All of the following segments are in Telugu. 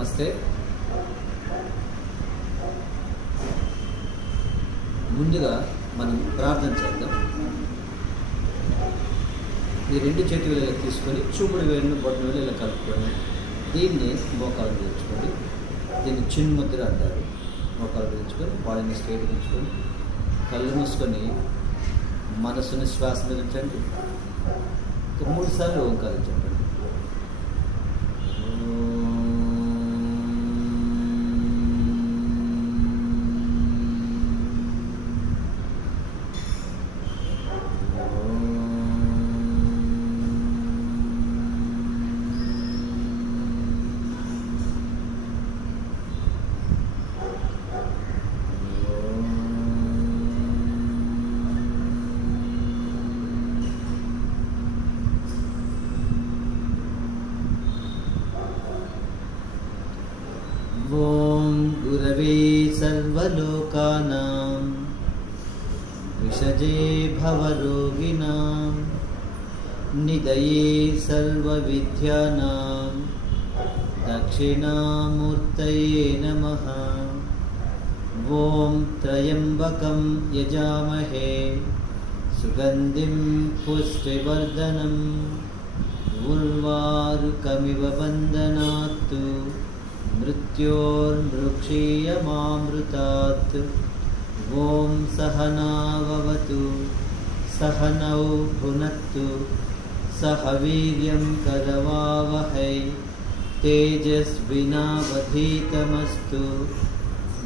నమస్తే. ముందుగా మనం ప్రార్థన చేద్దాం. ఈ రెండు చేతి వేళలు తీసుకొని చూపుడు వేలును బొట్టు వేలు ఇలా కలుపుకొని దీన్ని మోకాలు తెచ్చుకొని, దీన్ని చిన్ముద్ర అంటారు. మోకాలు తెచ్చుకొని బాడీని స్ట్రైట్ తెచ్చుకొని కళ్ళు మూసుకొని మనసుని శ్వాస మీద ఉంచండి. 3 సార్లు ఓంకారం చెప్పండి. ఓం గురవే సర్వలోకానాం విషజే భవరోగిణాం నిదయే సర్వవిద్యానాం దక్షిణామూర్తయే నమః. ఓం త్రయంబకం యజామహే సుగంధిం పుష్టివర్ధనం ఉర్వారుకమివ బంధనాత్తు మృత్యోర్మృక్షీయమామృతాత్. ఓం సహనావవతు సహనౌ భునత్తు సహ వీర్యం కరవావహై తేజస్వినావధీతమస్తు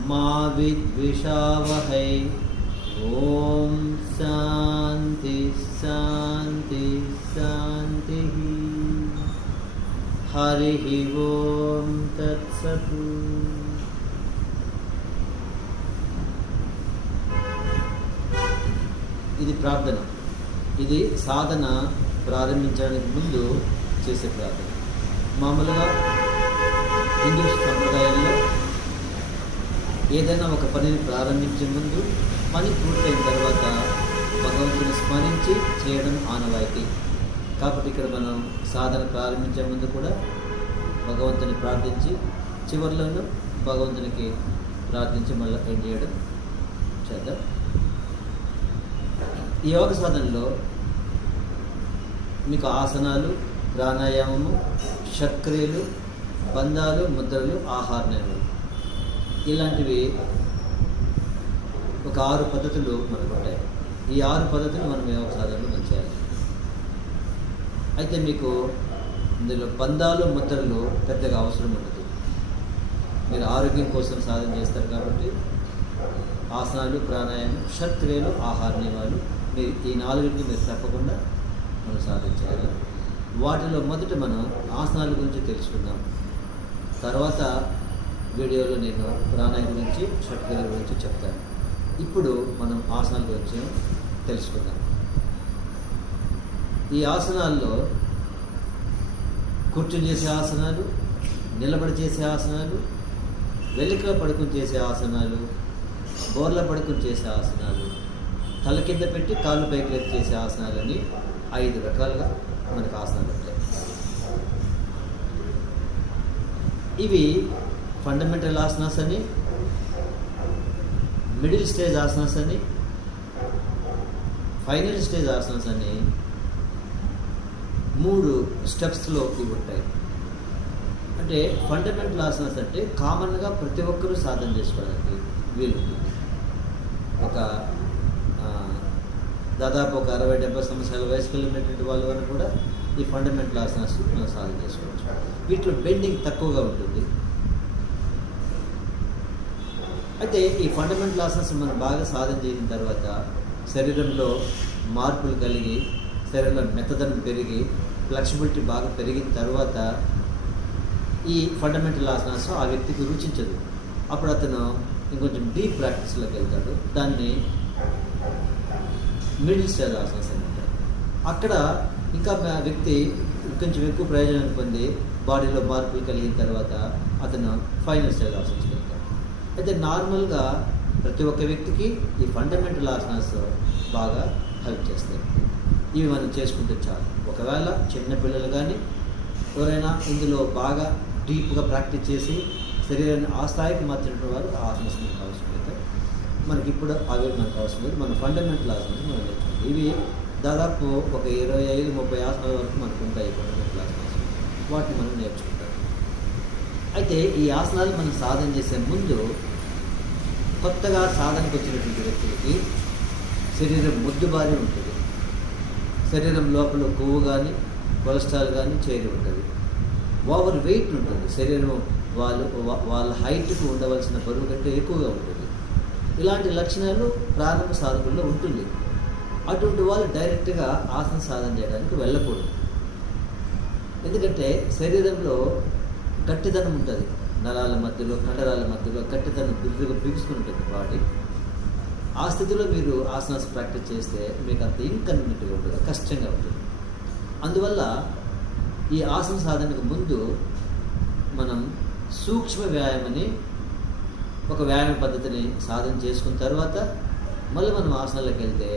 మా విద్విషావహై. ఓం శాంతి శాంతి శాంతి. హరి ఓం తత్సత్. ఇది ప్రార్థన. ఇది సాధన ప్రారంభించడానికి ముందు చేసే ప్రార్థన. మామూలుగా హిందూ సంప్రదాయంలో ఏదైనా ఒక పనిని ప్రారంభించే ముందు పని పూర్తయిన తర్వాత భగవంతుని స్మరించి చేయడం ఆనవాయితీ. కాబట్టి ఇక్కడ మనం సాధన ప్రారంభించే ముందు కూడా భగవంతుని ప్రార్థించి చివరిలోనూ భగవంతునికి ప్రార్థించి మళ్ళీ ఎండ్ చేయడం చేద్దాం. ఈ యోగ సాధనలో మీకు ఆసనాలు, ప్రాణాయామము, చక్రియలు, బంధాలు, ముద్రలు, ఆహార నియమాలు ఇలాంటివి ఒక 6 పద్ధతులు మనకు ఉంటాయి. ఈ 6 పద్ధతులు మనం యోగ సాధనలో మనం చేయాలి. అయితే ఇందులో బంధాలు, ముద్రలు పెద్దగా అవసరం ఉండదు. మీరు ఆరోగ్యం కోసం సాధన చేస్తారు కాబట్టి ఆసనాలు, ప్రాణాయామం, షట్క్రియలు, ఆహార నియమాలు మీరు ఈ 4 మీరు తప్పకుండా మనం సాధన చేయాలి. వాటిలో మొదట మనం ఆసనాల గురించి తెలుసుకుందాం. తర్వాత వీడియోలో నేను ప్రాణాయామం గురించి, షట్క్రియల గురించి చెప్తాను. ఇప్పుడు మనం ఆసనాల గురించి తెలుసుకుందాం. ఈ ఆసనాల్లో కూర్చుని చేసే ఆసనాలు, నిలబడి చేసే ఆసనాలు, వెలిక పడుకుని చేసే ఆసనాలు, బోర్ల పడుకుని చేసే ఆసనాలు, తల కింద పెట్టి కాళ్ళు పైకి లేపి చేసే ఆసనాలని 5 రకాలుగా మనకు ఆసనాలు ఉంటాయి. ఇవి ఫండమెంటల్ ఆసనాస్ అని, మిడిల్ స్టేజ్ ఆసనాస్ అని, ఫైనల్ స్టేజ్ ఆసనాస్ అని 3 స్టెప్స్లో ఇవి ఉంటాయి. అంటే ఫండమెంటల్ ఆసనాస్ అంటే కామన్గా ప్రతి ఒక్కరూ సాధన చేసుకోవడానికి వీలుంటుంది. దాదాపు ఒక 60-70 సంవత్సరాల వయసు కలిగినటువంటి వాళ్ళు అని కూడా ఈ ఫండమెంటల్ ఆసనాస్ మనం సాధన చేసుకోవచ్చు. వీటిలో బెండింగ్ తక్కువగా ఉంటుంది. అయితే ఈ ఫండమెంటల్ ఆసనాస్ మనం బాగా సాధన చేసిన తర్వాత శరీరంలో మార్పులు కలిగి, శరీరంలో మెత్తదనం పెరిగి, ఫ్లెక్సిబిలిటీ బాగా పెరిగిన తర్వాత ఈ ఫండమెంటల్ ఆసనాస్ ఆ వ్యక్తికి రుచించదు. అప్పుడు అతను ఇంకొంచెం డీప్ ప్రాక్టీస్లోకి వెళ్తాడు. దాన్ని మిడిల్ స్టేజ్ ఆసనాస్ అంటారు. అక్కడ ఇంకా వ్యక్తి కొంచెం ఎక్కువ ప్రయోజనం పొంది బాడీలో మార్పులు కలిగిన తర్వాత అతను ఫైనల్ స్టేజ్ ఆసనాస్కి వెళ్తాడు. అయితే నార్మల్గా ప్రతి ఒక్క వ్యక్తికి ఈ ఫండమెంటల్ ఆసనాస్ బాగా హెల్ప్ చేస్తాయి. ఇవి మనం చేసుకుంటే చాలు. ఒకవేళ చిన్నపిల్లలు కానీ ఎవరైనా ఇందులో బాగా డీప్గా ప్రాక్టీస్ చేసి శరీరాన్ని ఆ స్థాయికి మార్చినటువంటి వారు ఆ ఆసనాస్ మనకు అవసరం అయితే మనకి ఇప్పుడు అవి మనకు అవసరం లేదు. మన ఫండమెంటల్ ఆసనాలు మనం నేర్చుకుంటాం. ఇవి దాదాపు ఒక 25-30 ఆసనాల వరకు మనకు ఉంటాయి ఫండమెంటల్ ఆసనాలు. వాటిని మనం నేర్చుకుంటాం. అయితే ఈ ఆసనాలు మనం సాధన చేసే ముందు కొత్తగా సాధనకు వచ్చినటువంటి వ్యక్తులకి శరీరం మొద్దుబారి ఉంటుంది. శరీరం లోపల కొవ్వు కానీ కొలెస్ట్రాల్ కానీ చేరి ఉంటుంది. ఓవర్ వెయిట్ ఉంటుంది. శరీరం వాళ్ళ హైట్కు ఉండవలసిన బరువు కంటే ఎక్కువగా ఉంటుంది. ఇలాంటి లక్షణాలు ప్రారంభ సాధకుల్లో ఉంటుంది. అటువంటి వాళ్ళు డైరెక్ట్గా ఆసన సాధన చేయడానికి వెళ్ళకూడదు. ఎందుకంటే శరీరంలో గట్టిదనం ఉంటుంది. నరాల మధ్యలో కండరాల మధ్యలో గట్టిదనం బిర్రుగా బిగుసుకుని ఉంటుంది బాడీ. ఆ స్థితిలో మీరు ఆసనాస్ ప్రాక్టీస్ చేస్తే మీకు అంత ఇన్కన్వీనియంట్గా ఉంటుంది, కష్టంగా ఉంటుంది. అందువల్ల ఈ ఆసన సాధనకు ముందు మనం సూక్ష్మ వ్యాయామని ఒక వ్యాయామ పద్ధతిని సాధన చేసుకున్న తర్వాత మళ్ళీ మనం ఆసనాలకు వెళ్తే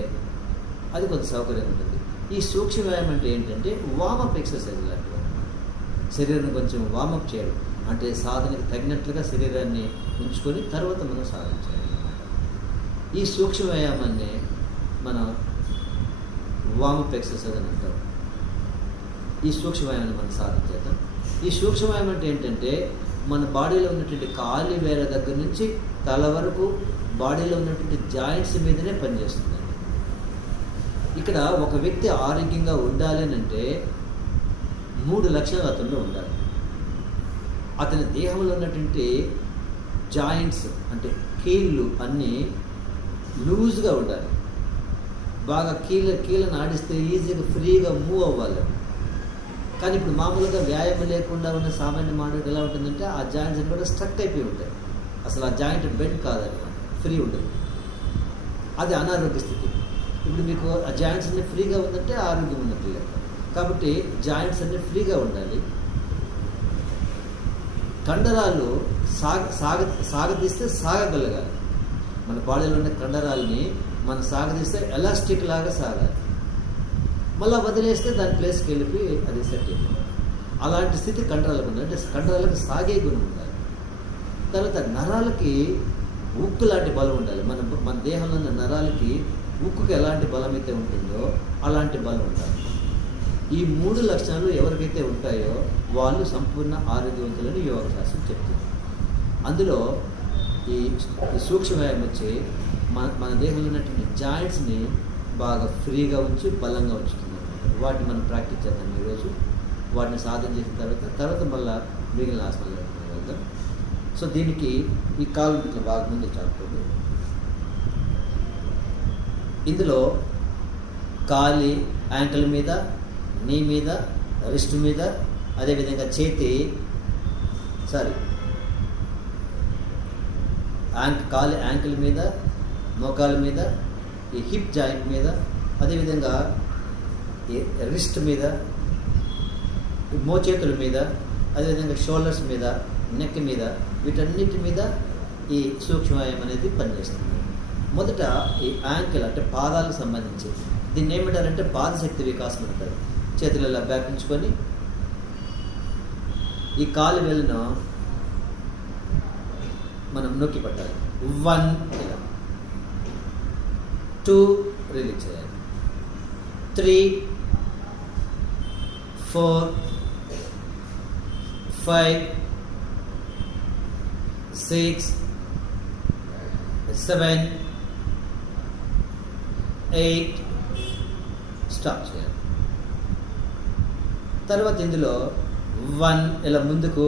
అది కొంత సౌకర్యంగా ఉంటుంది. ఈ సూక్ష్మ వ్యాయామం అంటే ఏంటంటే వామప్ ఎక్సర్సైజ్ లాంటివి. శరీరం కొంచెం వామప్ చేయడం అంటే సాధనకి తగినట్లుగా శరీరాన్ని ఉంచుకొని తర్వాత మనం సాధన చేయాలి. ఈ సూక్ష్మ వ్యాయామాన్ని మనం వామప్ ఎక్సర్సైజ్ అని అంటాం. ఈ సూక్ష్మ వ్యాయామాన్ని మనం సాధన చేద్దాం. ఈ సూక్ష్మ వ్యాయామం అంటే ఏంటంటే మన బాడీలో ఉన్నటువంటి కాలి వేల దగ్గర నుంచి తల వరకు బాడీలో ఉన్నటువంటి జాయింట్స్ మీదనే పనిచేస్తుందండి. ఇక్కడ ఒక వ్యక్తి ఆరోగ్యంగా ఉండాలి అంటే 3 లక్షణాలు అతనిలో ఉండాలి. అతని దేహంలో ఉన్నటువంటి జాయింట్స్ అంటే కీళ్ళు అన్నీ లూజ్గా ఉండాలి. బాగా కీళ్ళను ఆడిస్తే ఈజీగా ఫ్రీగా మూవ్ అవ్వాలి. కానీ ఇప్పుడు మామూలుగా వ్యాయామం లేకుండా ఉన్న సామాన్య మానవుడు ఎలా ఉంటుందంటే ఆ జాయింట్స్ కూడా స్ట్రక్ అయిపోయి ఉంటాయి. అసలు ఆ జాయింట్ బెండ్ కాదనమాట, ఫ్రీ ఉంటుంది. అది అనారోగ్య స్థితి. ఇప్పుడు మీకు ఆ జాయింట్స్ అన్నీ ఫ్రీగా ఉందంటే ఆరోగ్యం ఉన్నట్టు లెక్క. కాబట్టి జాయింట్స్ అన్నీ ఫ్రీగా ఉండాలి. కండరాలు సాగదీస్తే సాగగలగాలి. మన బాడీలో ఉన్న కండరాలని మనం సాగదీస్తే ఎలాస్టిక్ లాగా సాగాలి. మళ్ళీ వదిలేస్తే దాని ప్లేస్కి వెళ్ళి అది సెట్ అయిపోయింది. అలాంటి స్థితి కండరాలకు ఉంది. అంటే కండరాలకు సాగే గుణం ఉండాలి. తర్వాత నరాలకి ఉక్కు లాంటి బలం ఉండాలి. మన దేహంలో ఉన్న నరాలకి ఉక్కుకి ఎలాంటి బలం అయితే ఉంటుందో అలాంటి బలం ఉండాలి. ఈ 3 లక్షణాలు ఎవరికైతే ఉంటాయో వాళ్ళు సంపూర్ణ ఆరోగ్యవంతులని యోగ శాస్త్రం చెప్తుంది. అందులో ఈ సూక్ష్మ వ్యాయామం వచ్చి మన దేహంలో ఉన్నటువంటి జాయింట్స్ని బాగా ఫ్రీగా ఉంచి బలంగా ఉంచుతుంది. వాటిని మనం ప్రాక్టీస్ చేద్దాం ఈరోజు. వాటిని సాధన చేసిన తర్వాత మళ్ళీ మిగిలిన ఆసనాలు వెళ్దాం. సో దీనికి ఈ కాలు ఇట్లా బాగా ముందు చాపుతుంది. ఇందులో కాలి యాంకిల్ మీద, నీ మీద, రిస్ట్ మీద, అదేవిధంగా కాలి యాంకిల్ మీద, మోకాల మీద, ఈ హిప్ జాయింట్ మీద, అదేవిధంగా ఈ రిస్ట్ మీద, మోచేతుల మీద, అదేవిధంగా షోల్డర్స్ మీద, నెక్ మీద, వీటన్నిటి మీద ఈ సూక్ష్మవ్యాయామం అనేది పనిచేస్తుంది. మొదట ఈ యాంకిల్ అంటే పాదాలకు సంబంధించి దీన్ని ఏమంటారంటే పాదశక్తి వికాసం అంటారు. చేతులు ఇలా బ్యాక్ ఉంచుకొని ఈ కాలు వేలును మనం నొక్కి పట్టాలి. 1 ఇలా, 2 రిలీజ్ చేయాలి, 3, 4, 5, 6, 7, 8 స్టాప్ చేయాలి. తర్వాత ఇందులో 1 ఇలా ముందుకు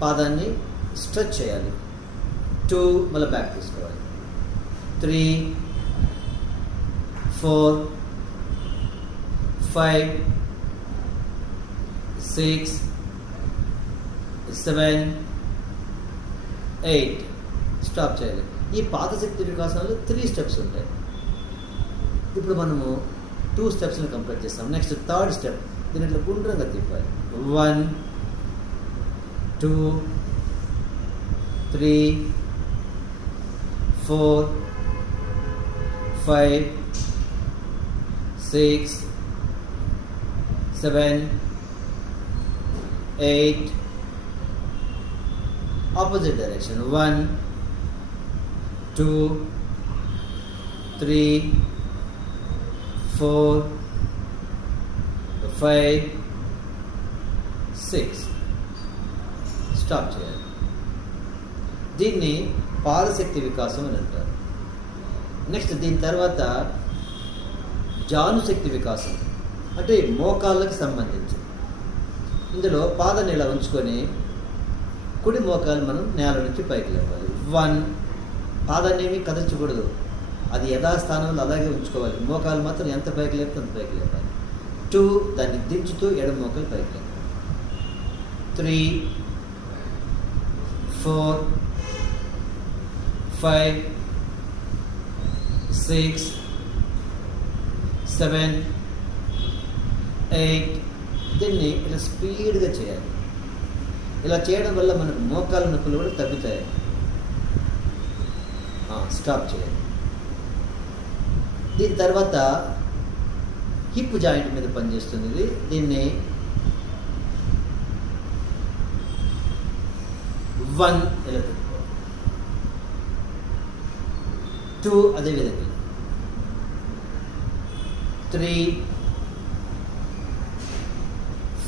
పాదాన్ని స్ట్రెచ్ చేయాలి, 2 మళ్ళీ బ్యాక్ తీసుకోవాలి, 3, 4, 5, 6, 7, 8 స్టాప్ చేయాలి. ఈ పాదశక్తి వికాసంలో 3 స్టెప్స్ ఉంటాయి. ఇప్పుడు మనము 2 స్టెప్స్ని కంప్లీట్ చేస్తాం. నెక్స్ట్ 3rd స్టెప్ దీని ఇట్లా గుండ్రంగా తిప్పాలి. 1, 2, 3, 4, 5, 6, 7, 8 ఆపోజిట్ డైరెక్షన్ 1 2 3 4 5 6. స్టాప్ చేయాలి. దీన్ని పాదశక్తి వికాసం అని అంటారు. నెక్స్ట్ దీని తర్వాత జానుశక్తి వికాసం అంటే మోకాళ్ళకి సంబంధించి. ఇందులో పాదాన్ని ఇలా ఉంచుకొని కుడి మోకాలు మనం నేల నుంచి పైకి లేపాలి. 1 పాదాన్ని ఏమీ కదల్చకూడదు, అది యథాస్థానంలో అలాగే ఉంచుకోవాలి. మోకాలు మాత్రం ఎంత పైకి లేపితే అంత పైకి లేపాలి. 2 దాన్ని దించుతూ ఎడమ మోకాలు పైకి లేపాలి. 3 4 5 6 7 8. దీన్ని ఇలా స్పీడ్గా చేయాలి. ఇలా చేయడం వల్ల మనకు మోకాలు నొప్పులు కూడా తగ్గుతాయి. స్టాప్ చేయాలి. దీని తర్వాత హిప్ జాయింట్ మీద పనిచేస్తుంది ఇది. దీన్ని 1 ఇలా 2 అదేవిధంగా 3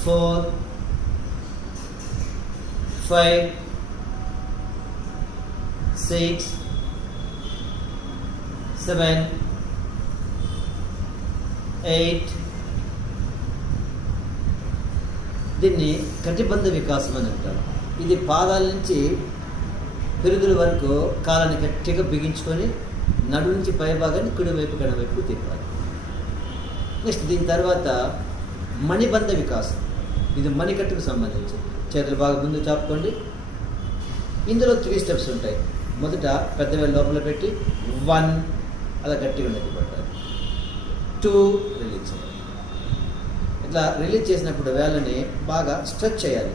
4 5 6 7 8. దీన్ని కటిబంధ వికాసం అని అంటారు. ఇది పాదాల నుంచి పిరుగుల వరకు కాలాన్ని గట్టిగా బిగించుకొని నడు నుంచి పై భాగాన్ని కుడివైపు గడవైపు తిప్పాలి. నెక్స్ట్ దీని తర్వాత మణిబంధ వికాసం. ఇది మణికట్టుకు సంబంధించి. చేతులు బాగా ముందు చాపుకోండి. ఇందులో 3 స్టెప్స్ ఉంటాయి. మొదట పెద్ద వేలు లోపల పెట్టి 1 అలా గట్టిగా నొక్కి పెట్టాలి. 2 రిలీజ్ చేయాలి. ఇట్లా రిలీజ్ చేసినప్పుడు వేళ్ళని బాగా స్ట్రెచ్ చేయాలి.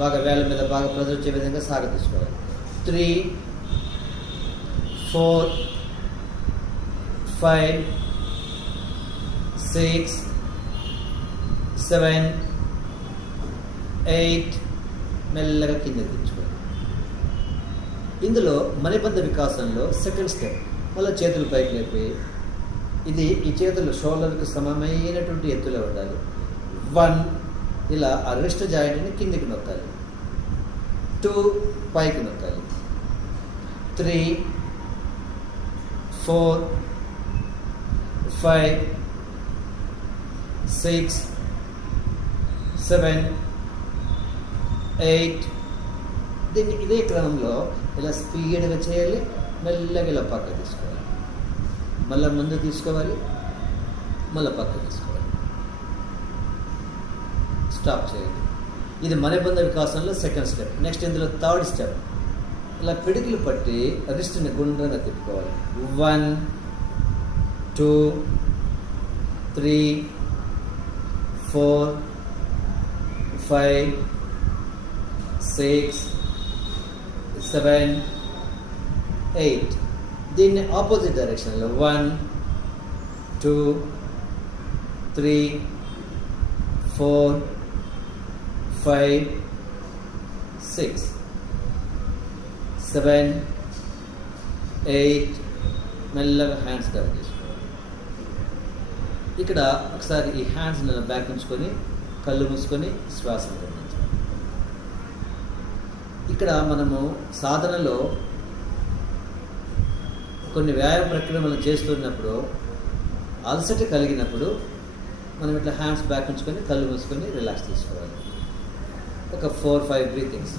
బాగా వేళ్ళ మీద బాగా ప్రెజర్ వచ్చే విధంగా సాగతీసుకోవాలి. 3 4 5 6 7 8. మెల్లగా కింద తెచ్చుకోవాలి. ఇందులో మణిబంధ వికాసంలో సెకండ్ స్టెప్. మళ్ళీ చేతులు పైకి లేపి ఇది ఈ చేతులు షోల్డర్కి సమమైనటువంటి ఎత్తులో ఉండాలి. 1 ఇలా ఆ రిస్ట్ జాయింట్ని కిందికి నొక్కాలి. 2 పైకి నొక్కాలి. 3 4 5 6 7 8. దీన్ని ఇదే క్రమంలో ఇలా స్పీడ్గా చేయాలి. మెల్లగా ఇలా పక్క తీసుకోవాలి. మళ్ళీ ముందు తీసుకోవాలి. మళ్ళీ పక్క తీసుకోవాలి. స్టాప్ చేయాలి. ఇది మణిబంధ వికాసంలో సెకండ్ స్టెప్. నెక్స్ట్ ఇందులో థర్డ్ స్టెప్. ఇలా పిడికిలు పట్టి రిస్ట్ని గుండ్రంగా తిప్పుకోవాలి. 1 2 3 4 5 6 7 8. దీన్ని ఆపోజిట్ డైరెక్షన్లో 1 2 3 4 5 6 7 8. మెల్లగా హ్యాండ్స్ డౌన్ చేసుకోవాలి. ఇక్కడ ఒకసారి ఈ హ్యాండ్స్ బ్యాక్ ఉంచుకొని కళ్ళు మూసుకొని శ్వాసను గమనించాలి. ఇక్కడ మనము సాధనలో కొన్ని వ్యాయామ ప్రక్రియ మనం చేస్తున్నప్పుడు అలసట కలిగినప్పుడు మనం ఇట్లా హ్యాండ్స్ బ్యాక్ ఉంచుకొని కళ్ళు మూసుకొని రిలాక్స్ తీసుకోవాలి. ఒక 4-5 బ్రీతింగ్స్.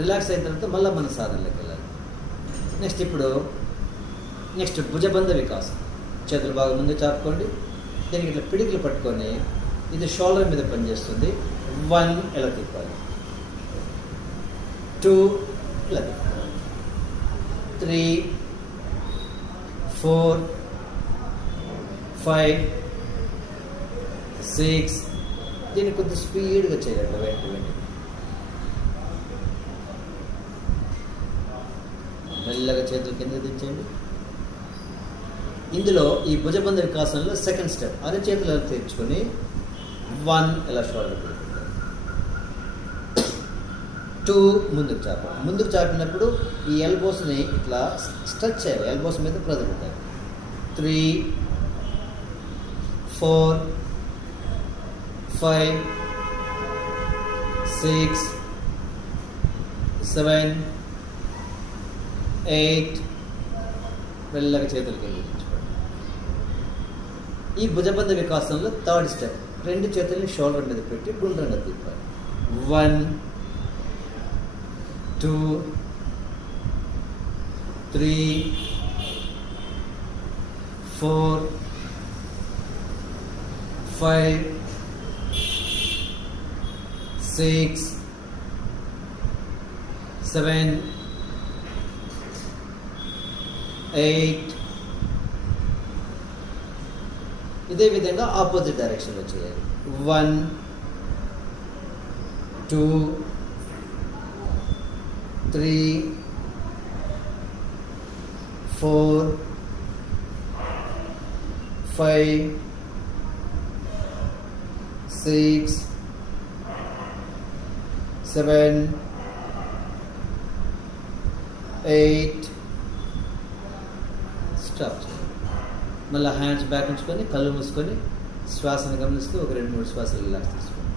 రిలాక్స్ అయిన తర్వాత మళ్ళీ మన సాధనలోకి వెళ్ళాలి. నెక్స్ట్ భుజబంధ వికాసం. చేతులు బాగా ముందు చాపుకోండి. దీనికి ఇట్లా పిడికిలు పట్టుకొని ఇది షోల్డర్ మీద పనిచేస్తుంది. 1 ఇలా తిప్పాలి. 2 ఇలా తిప్పాలి. 3 4 5 6. దీన్ని కొద్దిగా స్పీడ్గా చేయండి. వెంటనే మెల్లగా చేతులు కింద దించండి. ఇందులో ఈ భుజబంధ వికాసంలో సెకండ్ స్టెప్. అదే చేతులు తెచ్చుకొని 1 ఇలా షోల్డర్ పెట్టుకుంటారు. 2 ముందుకు చాపాలి. ముందుకు చాపినప్పుడు ఈ ఎల్బోస్ని ఇట్లా స్ట్రెచ్ చేయాలి, ఎల్బోస్ మీద ప్రెజర్ ఉంటాయి. 3 4 5 6 7 8 మెల్లగా చేతులకి వెళ్ళించుకోండి. ఈ భుజబంధ వికాసంలో థర్డ్ స్టెప్, 2 చేతుల్ని షోల్డర్ మీద పెట్టి గుండ్రంగా తిప్పాలి. 1 2 3 4 5 6 7 8. ఇదే విధంగా ఆపోజిట్ డైరెక్షన్లో చేయాలి. 1 2 3 4 5 6 7 8. స్టాప్ చేయాలి. మళ్ళీ హ్యాండ్స్ బ్యాక్ ఉంచుకొని కళ్ళు మూసుకొని శ్వాసను గమనిస్తూ ఒక 2-3 శ్వాసలు రిలాక్స్ తీసుకోండి.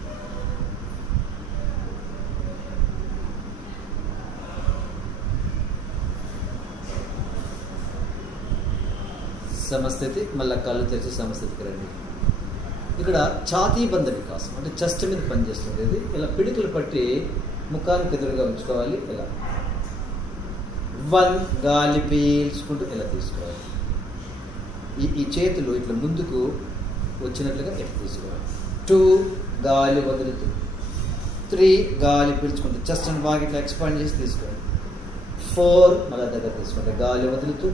సమస్థితి, మళ్ళీ కళ్ళు తెరిచి సమస్థితికి రండి. ఇక్కడ ఛాతీ బంధ వికాసం అంటే చెస్ట్ మీద పనిచేస్తుంది. ఇది ఇలా పిడికలు పట్టి ముఖానికి ఎదురుగా ఉంచుకోవాలి. ఇలా 1 గాలి పీల్చుకుంటూ ఇలా తీసుకోవాలి. ఈ చేతులు ఇట్లా ముందుకు వచ్చినట్లుగా ఇట్లా తీసుకోవాలి. 2 గాలి వదులుతూ, 3 గాలి పీల్చుకుంటూ చెస్ట్ని బాగా ఇట్లా ఎక్స్పాండ్ చేసి తీసుకోవాలి. 4 మళ్ళీ దగ్గర తీసుకోండి, గాలి వదులుతూ.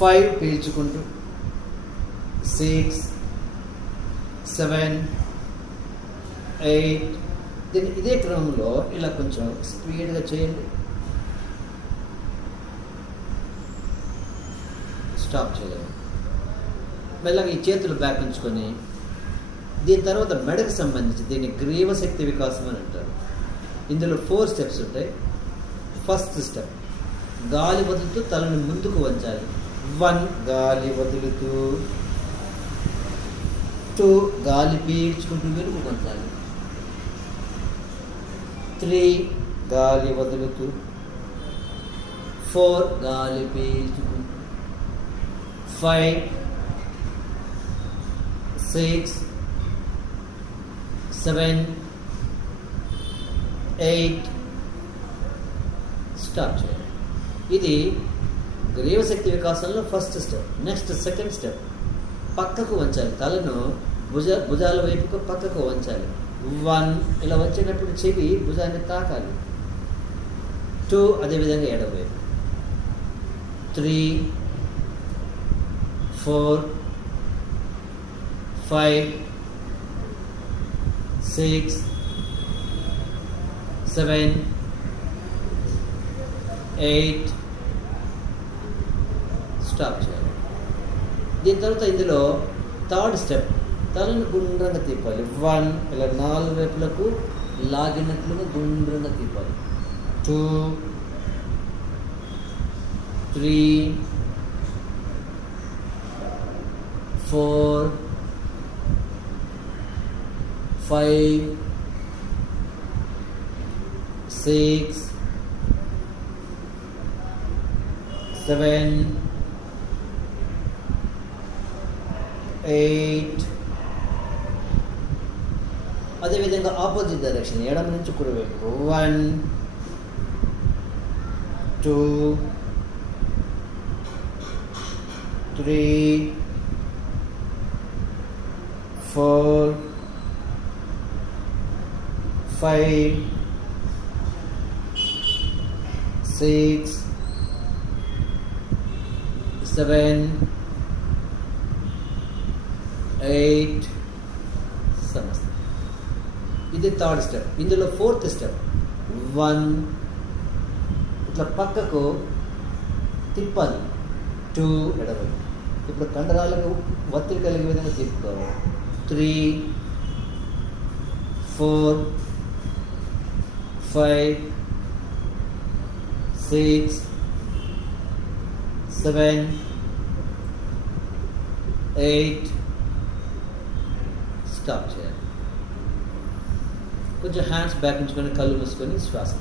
5 పీల్చుకుంటూ, 6 7 8. దీన్ని ఇదే క్రమంలో ఇలా కొంచెం స్పీడ్గా చేయండి. స్టాప్ చేయాలి. మెల్లగా ఈ చేతులు బ్యాక్ ఉంచుకొని దీని తర్వాత మెడకు సంబంధించి దీన్ని గ్రీవశక్తి వికాసం అని అంటారు. ఇందులో 4 స్టెప్స్ ఉంటాయి. ఫస్ట్ స్టెప్, గాలి వదులుతూ తలని ముందుకు వంచాలి. 1 గాలి వదులుతూ, 2 గాలి పీల్చుకుంటూ వెనుక వంచాలి. 3 గాలి వదులుతూ, 4 గాలి పీల్చుకుంటూ, 5 6 7 8. స్టాప్ చేయాలి. ఇది గ్రీవశక్తి వికాసంలో first step. Next second step, పక్కకు వంచాలి. తలను భుజాల వైపుకు పక్కకు వంచాలి. 1 ఇలా వచ్చేటప్పుడు చెవి భుజాన్ని తాకాలి. 2 అదేవిధంగా ఎడమవైపు. 3 4 5 6 7 8. స్టాప్ చేయాలి. దీని తర్వాత ఇందులో థర్డ్ స్టెప్, తలను గుండ్రంగా తిప్పాలి. 1 ఇలా 4 వైపులకు లాగినట్లుగా గుండ్రంగా తిప్పాలి. 2 3 4 5 6 7 8. అదేవిధంగా ఆపోజిట్ డైరెక్షన్, ఎడమ నుంచి కుడివైపు. 1 2 3 4 5 6 7 8. సమస్త. ఇది థర్డ్ స్టెప్. ఇందులో 4th స్టెప్, 1 ఇట్లా పక్కకు తిప్పాలి. 2 ఎడవైపు. ఇప్పుడు కండరాలకు ఒత్తిడి కలిగే విధంగా తిప్పుకోవాలి. 3 4 5 6, 7, 8. స్టాప్ చేయాలి. కొంచెం హ్యాండ్స్ బ్యాక్ ఉంచుకొని కళ్ళు మూసుకొని శ్వాస.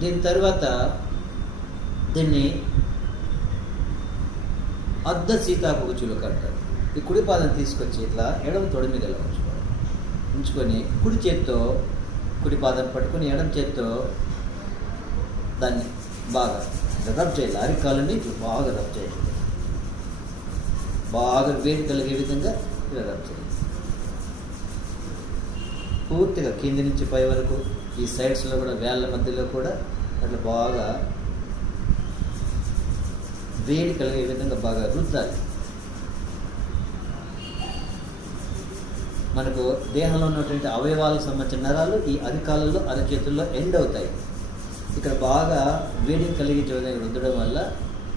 దీని తర్వాత దీన్ని అర్ధ సీతాకోకచులు కట్టారు. ఈ కుడి పాదం తీసుకొచ్చి ఇట్లా ఎడమ తొడ మీద ఇలా ఉంచుకొని కుడి చేత్తో కుడి పాదం పట్టుకొని ఎడమ చేత్తో దాన్ని బాగా రబ్ చేయాలి. అరికాలని బాగా రబ్ చేయాలి. బాగా వేడి కలిగే విధంగా ఇలా రబ్ చేయాలి. పూర్తిగా కింది నుంచి పై వరకు ఈ సైడ్స్లో కూడా వేళ్ళ మధ్యలో కూడా అట్లా బాగా వేడి కలిగే విధంగా బాగా రుద్దాలి. మనకు దేహంలో ఉన్నటువంటి అవయవాలకు సంబంధించిన నరాలు ఈ అరికాలలో అరచేతుల్లో ఎండ్ అవుతాయి. ఇక్కడ బాగా వేడిని కలిగించే విధంగా రుద్దడం వల్ల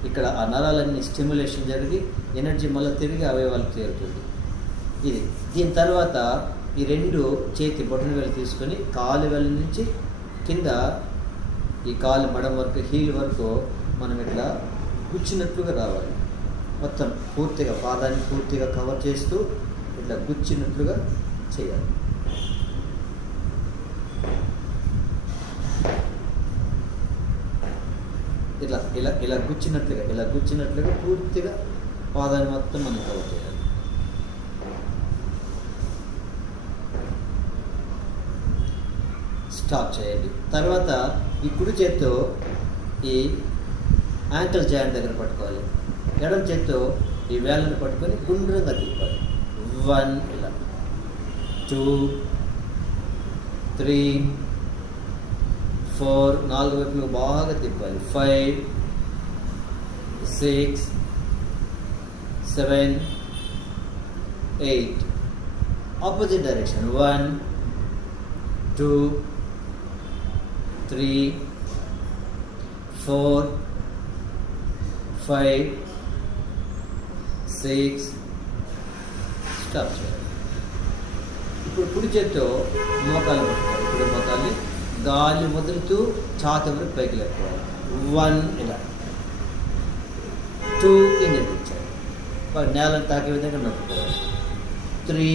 ఇక్కడ ఆ నరాలన్నీ స్టిమ్యులేషన్ జరిగి ఎనర్జీ మళ్ళీ తిరిగి అవయవాలకు చేరుతుంది. ఇది దీని తర్వాత ఈ రెండు చేతి బొటన వేలు తీసుకొని కాలు వేల నుంచి కింద ఈ కాలు మడం వరకు హీల్ వరకు మనం ఇట్లా గుచ్చినట్లుగా రావాలి. మొత్తం పూర్తిగా పాదాన్ని పూర్తిగా కవర్ చేస్తూ ఇట్లా గుచ్చినట్లుగా చేయాలి. ఇట్లా ఇలా ఇలా గుచ్చినట్లుగా పూర్తిగా పాదాన్ని మొత్తం మనం కవర్ చేయాలి. స్టాప్ చేయండి. తర్వాత ఈ కుడి చేత్తో ఈ యాంకిల్ జాయింట్ దగ్గర పట్టుకోవాలి. ఎడమ చేత్తో ఈ వేళ్ళను పట్టుకొని గుండ్రంగా తిప్పాలి. 1 ఇలా 2 3 4 4 వైపులు బాగా తిప్పాలి. 5 6 7 8 ఆపోజిట్ డైరెక్షన్ 1 2 3 4 5 6. స్టాప్ చేయాలి. ఇప్పుడు కుడి చేత్తో మోకాలు పట్టుకోవాలి. కుడి మోకాల్ని గాలి వదులుతూ ఛాతి వరకు పైకి లేపుకోవాలి. 1 ఇలా 2 కింద తెచ్చాలి. నేలను తాకే విధంగా నొప్పుకోవాలి. 3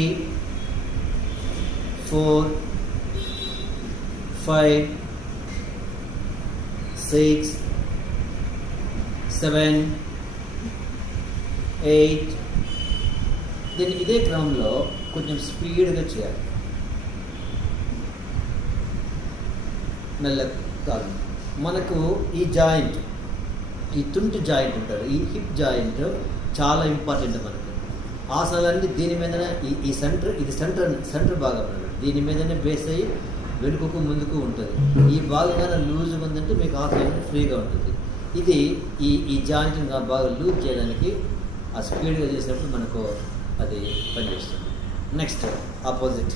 4 5 6 7 8. దీన్ని ఇదే క్రమంలో కొంచెం స్పీడ్గా చేయాలి. మెల్లగా మనకు ఈ జాయింట్, ఈ తుంటి జాయింట్ ఉంటారు, ఈ హిప్ జాయింట్ చాలా ఇంపార్టెంట్ మనకు. ఆసనాలన్నీ దీని మీదనే ఈ సెంటర్, ఇది సెంటర్ భాగం అన్నమాట. దీని మీదనే బేస్ అయ్యి వెనుకకు ముందుకు ఉంటుంది. ఈ భాగంగా లూజ్గా ఉందంటే మీకు ఆసనం ఫ్రీగా ఉంటుంది. ఇది ఈ జాయింట్ని బాగా లూజ్ చేయడానికి ఆ స్పీడ్గా చేసినప్పుడు మనకు అది పనిచేస్తుంది. నెక్స్ట్ ఆపోజిట్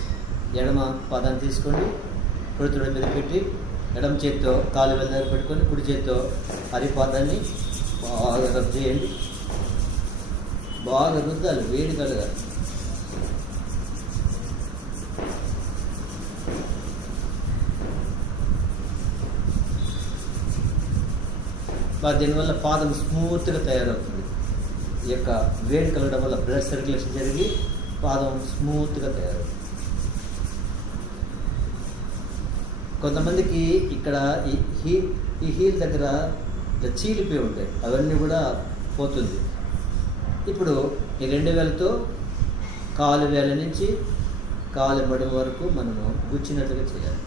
ఎడమ పాదాన్ని తీసుకోండి, కుడి తొడ మీద పెట్టి ఎడమ చేత్తో కాలు వేల దగ్గర పెట్టుకొని కుడి చేత్తో అరిపాదాన్ని బాగా రబ్ చేయండి. బాగా రుద్దాలి, వేడి కలగాలి. దీనివల్ల పాదం స్మూత్గా తయారవుతుంది. ఈ యొక్క వేడి కలగడం వల్ల బ్లడ్ సర్క్యులేషన్ జరిగి పాదం స్మూత్గా తయారవుతుంది. కొంతమందికి ఇక్కడ ఈ హీల్ దగ్గర ఇట్లా చీలిపోయి ఉంటాయి, అవన్నీ కూడా పోతుంది. ఇప్పుడు ఈ 2 వేలతో కాలు వేల నుంచి కాలు మడుము వరకు మనము గుచ్చినట్లుగా చేయాలి.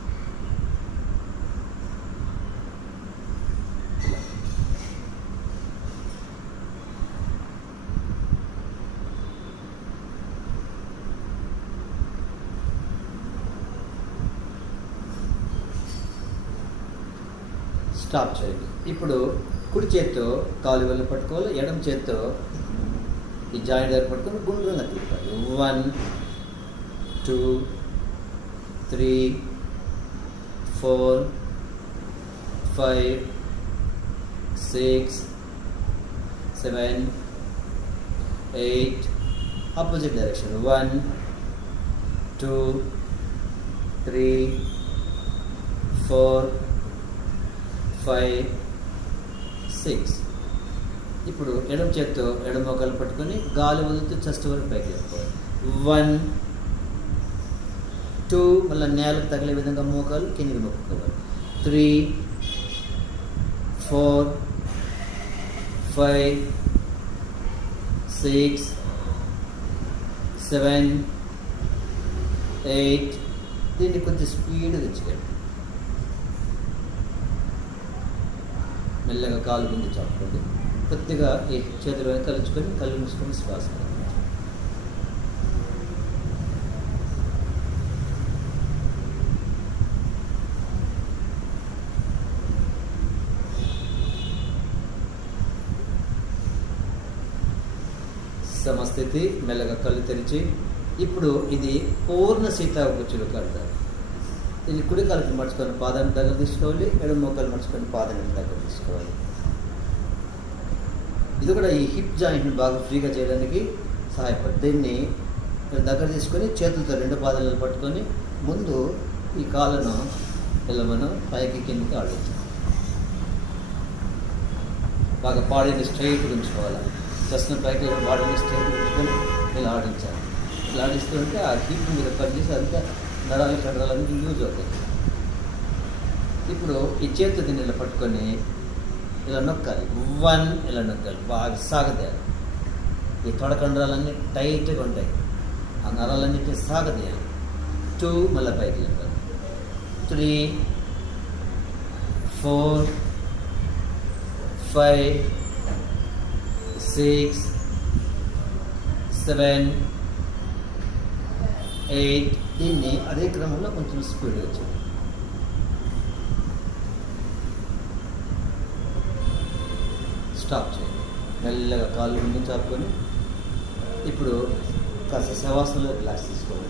స్టాప్ చేయండి. ఇప్పుడు కుడి చేత్తో కాలు వేలు పట్టుకోవాలి, ఎడమ చేత్తో ఈ జాయింట్ దగ్గర పట్టుకొని గుండ్రంగా తిప్పాలి. 1 2 3 4 5 6 7 8 ఆపోజిట్ డైరెక్షన్ 1 2 3 4 5 6. ఇప్పుడు ఎడమ చేత్తో ఎడమ మోకాలు పట్టుకొని గాలి వదులుతూ చెస్ట్ వరకు పైకి లేపుకోవాలి. 1 2 మళ్ళీ నేలకు తగిలే విధంగా మోకాలు కిందికి మొక్కుకోవాలి. 3 4 5 6 7 8. దీన్ని కొంచెం స్పీడ్గా చేయండి. మెల్లగా కాలు ముందు చాపుకోండి. కొద్దిగా ఈ చేతులు వెనకలుచుకొని కళ్ళు మూసుకొని శ్వాస. సమస్థితి. మెల్లగా కళ్ళు తెరిచి ఇప్పుడు ఇది పూర్ణ సీతాకుచులుక అంటారు. దీన్ని కుడి కాలుకి మడుచుకొని పాదాన్ని దగ్గర తీసుకోవాలి, ఎడమ మోకాలు మడుచుకొని పాదాన్ని దగ్గర తీసుకోవాలి. ఇది కూడా ఈ హిప్ జాయింట్ని బాగా ఫ్రీగా చేయడానికి సహాయపడుతుంది. దీన్ని దగ్గర తీసుకొని చేతులతో 2 పాదాలను పట్టుకొని ముందు ఈ కాళ్ళను ఇలా మనం పైకి కిందకి ఆడించాలి. బాగా బాడీని స్ట్రైట్గా ఉంచుకోవాలి. చెస్ట్ని పైకి బాడీని స్ట్రైట్గా ఉంచుకొని ఇలా ఆడించాలి. ఇలా ఆడిస్తుంటే ఆ హిప్ మీద పనిచేసి అంతా నరాలు కండరాలన్నీ యూజ్ అవుతాయి. ఇప్పుడు ఈ చేతి దీన్ని ఇలా పట్టుకొని ఇలా నొక్కాలి. 1 ఇలా నొక్కాలి, బాగా సాగదీయాలి. ఈ తొడ కండరాలన్నీ టైట్గా ఉంటాయి, ఆ నరాలన్నింటినీ సాగదీయాలి. 2 మళ్ళీ పైకి లేపాలి. 3 4 5 6 7 8. దీన్ని అదే క్రమంలో కొంచెం స్పీడ్గా చేయాలి. స్టాప్ చేయండి. మెల్లగా కాళ్ళు ముందు చాపుకొని ఇప్పుడు కాస్త శవాసనంలో రిలాక్స్ తీసుకోవాలి.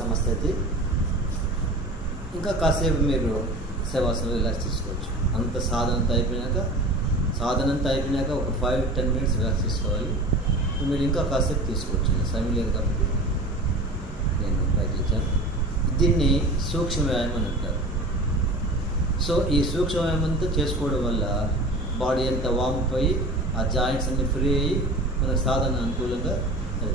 సమస్థితి. ఇంకా కాసేపు మీరు శవాసనం రిలాక్స్ తీసుకోవచ్చు. అంత సాధన అంతా అయిపోయినాక ఒక 5-10 minutes రిలాక్స్ తీసుకోవాలి. మీరు ఇంకా కాసేపు తీసుకోవచ్చు. సమయం లేదు కాబట్టి నేను ప్రయత్నించాను. దీన్ని సూక్ష్మ వ్యాయామం అని అంటారు. సో ఈ సూక్ష్మ వ్యాయామంతో చేసుకోవడం వల్ల బాడీ అంతా వామిపోయి ఆ జాయింట్స్ అన్నీ ఫ్రీ అయ్యి మనకు సాధన అనుకూలంగా అది